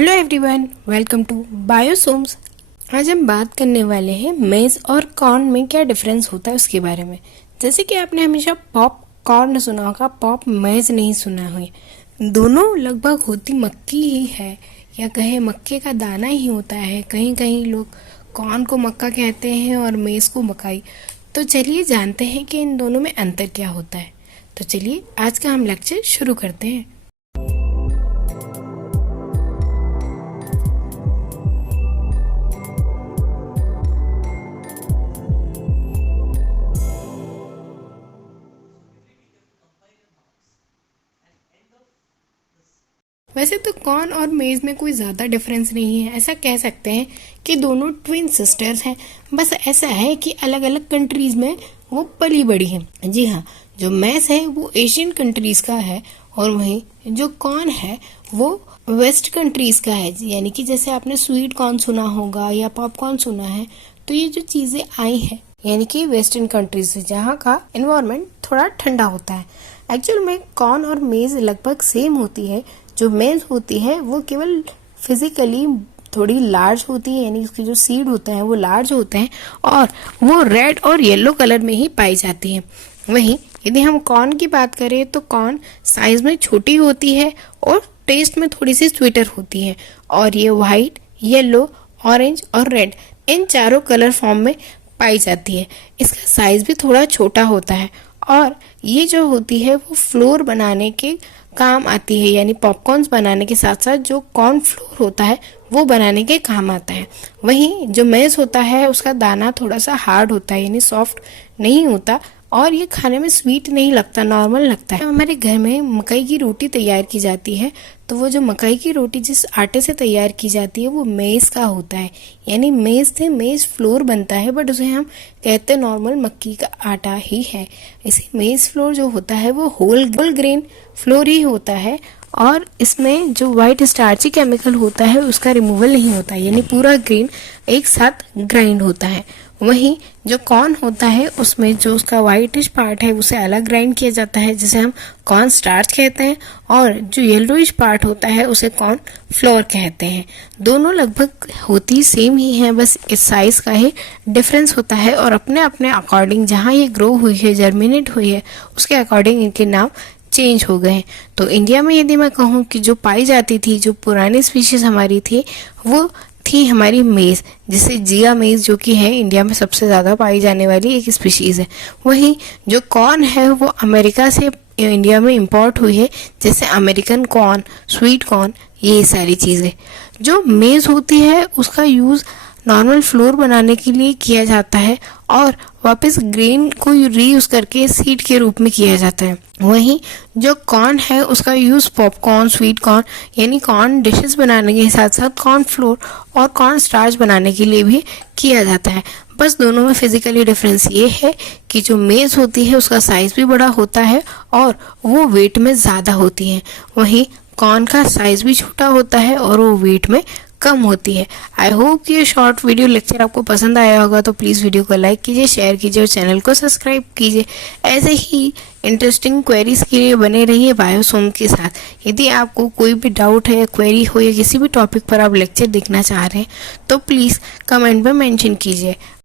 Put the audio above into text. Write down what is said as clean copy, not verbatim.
Hello everyone, welcome to Biosomes. आज हम बात करने वाले हैं मेज और कॉर्न में क्या डिफरेंस होता है उसके बारे में। जैसे कि आपने हमेशा पॉप कॉर्न सुना होगा, पॉप मेज नहीं सुना है। दोनों लगभग होती मक्की ही है, या कहे मक्के का दाना ही होता है। कहीं कहीं लोग कॉर्न को मक्का कहते हैं और मेज को मकाई। तो चलिए जानते हैं कि इन दोनों में अंतर क्या होता है। तो चलिए आज का हम लेक्चर शुरू करते हैं। वैसे तो कॉर्न और मेज में कोई ज़्यादा डिफरेंस नहीं है। ऐसा कह सकते हैं कि दोनों ट्विन सिस्टर्स हैं। बस ऐसा है कि अलग अलग कंट्रीज में वो पली बड़ी हैं। जी हाँ, जो मेज है वो एशियन कंट्रीज का है और वहीं जो कॉर्न है वो वेस्ट कंट्रीज का है। यानी कि जैसे आपने स्वीट कॉर्न सुना होगा या पॉपकॉर्न सुना है, तो ये जो चीज़ें आई हैं यानी कि वेस्टर्न कंट्रीज से, जहाँ का एनवायरनमेंट थोड़ा ठंडा होता है। एक्चुअल में कॉर्न और मेज लगभग सेम होती है। जो मेज होती है वो केवल फिजिकली थोड़ी लार्ज होती है, यानी उसकी जो सीड होता है वो लार्ज होते हैं और वो रेड और येलो कलर में ही पाई जाती है। वहीं यदि हम कॉर्न की बात करें तो कॉर्न साइज में छोटी होती है और टेस्ट में थोड़ी सी स्वीटर होती है, और ये वाइट, येलो, ऑरेंज और रेड इन चारों कलर फॉर्म में पाई जाती है। इसका साइज भी थोड़ा छोटा होता है और ये जो होती है वो फ्लोर बनाने के काम आती है, यानी पॉपकॉर्न्स बनाने के साथ साथ जो कॉर्न फ्लोर होता है वो बनाने के काम आता है। वहीं जो मेज होता है उसका दाना थोड़ा सा हार्ड होता है, यानी सॉफ्ट नहीं होता और ये खाने में स्वीट नहीं लगता, नॉर्मल लगता है। हमारे घर में मकई की रोटी तैयार की जाती है, तो वो जो मकई की रोटी जिस आटे से तैयार की जाती है वो मेज का होता है। यानी मेज से मेज फ्लोर बनता है, बट उसे हम कहते हैं नॉर्मल मक्की का आटा ही है। इसी मेज फ्लोर जो होता है वो होल ग्रेन फ्लोर ही होता है और इसमें जो वाइट स्टार्ची केमिकल होता है उसका रिमूवल नहीं होता, यानी पूरा ग्रेन एक साथ ग्राइंड होता है। वहीं जो कॉर्न होता है उसमें जो उसका वाइटिश पार्ट है उसे अलग ग्राइंड किया जाता है, जिसे हम कॉर्न स्टार्च कहते हैं, और जो येलोइश पार्ट होता है उसे कॉर्न फ्लोर कहते हैं। दोनों लगभग होती सेम ही हैं, बस इस साइज का ही डिफरेंस होता है और अपने अपने अकॉर्डिंग जहाँ ये ग्रो हुई है, जर्मिनेट हुई है, उसके अकॉर्डिंग इनके नाम चेंज हो गए। तो इंडिया में यदि मैं कहूँ कि जो पाई जाती थी, जो पुरानी स्पीशीज हमारी थी, वो थी हमारी मेज, जिसे जिया मेज जो कि है इंडिया में सबसे ज़्यादा पाई जाने वाली एक स्पीशीज़ है। वहीं जो कॉर्न है वो अमेरिका से इंडिया में इंपोर्ट हुई है, जैसे अमेरिकन कॉर्न, स्वीट कॉर्न, ये सारी चीज़ें। जो मेज होती है उसका यूज़ नॉर्मल फ्लोर बनाने के लिए किया जाता है और वापस ग्रेन को रीयूज करके सीड के रूप में किया जाता है। वहीं जो कॉर्न है उसका यूज़ पॉपकॉर्न, स्वीट कॉर्न यानी कॉर्न डिशेस बनाने के साथ साथ कॉर्न फ्लोर और कॉर्न स्टार्च बनाने के लिए भी किया जाता है। बस दोनों में फिजिकली डिफरेंस ये है कि जो मेज होती है उसका साइज भी बड़ा होता है और वो वेट में ज़्यादा होती है। वहीं कॉर्न का साइज भी छोटा होता है और वो वेट में कम होती है। आई होप कि ये शॉर्ट वीडियो लेक्चर आपको पसंद आया होगा, तो प्लीज़ वीडियो को लाइक कीजिए, शेयर कीजिए और चैनल को सब्सक्राइब कीजिए। ऐसे ही इंटरेस्टिंग क्वेरीज के लिए बने रहिए बायोसोम के साथ। यदि आपको कोई भी डाउट है, क्वेरी हो या किसी भी टॉपिक पर आप लेक्चर देखना चाह रहे हैं तो प्लीज़ कमेंट में मेंशन कीजिए।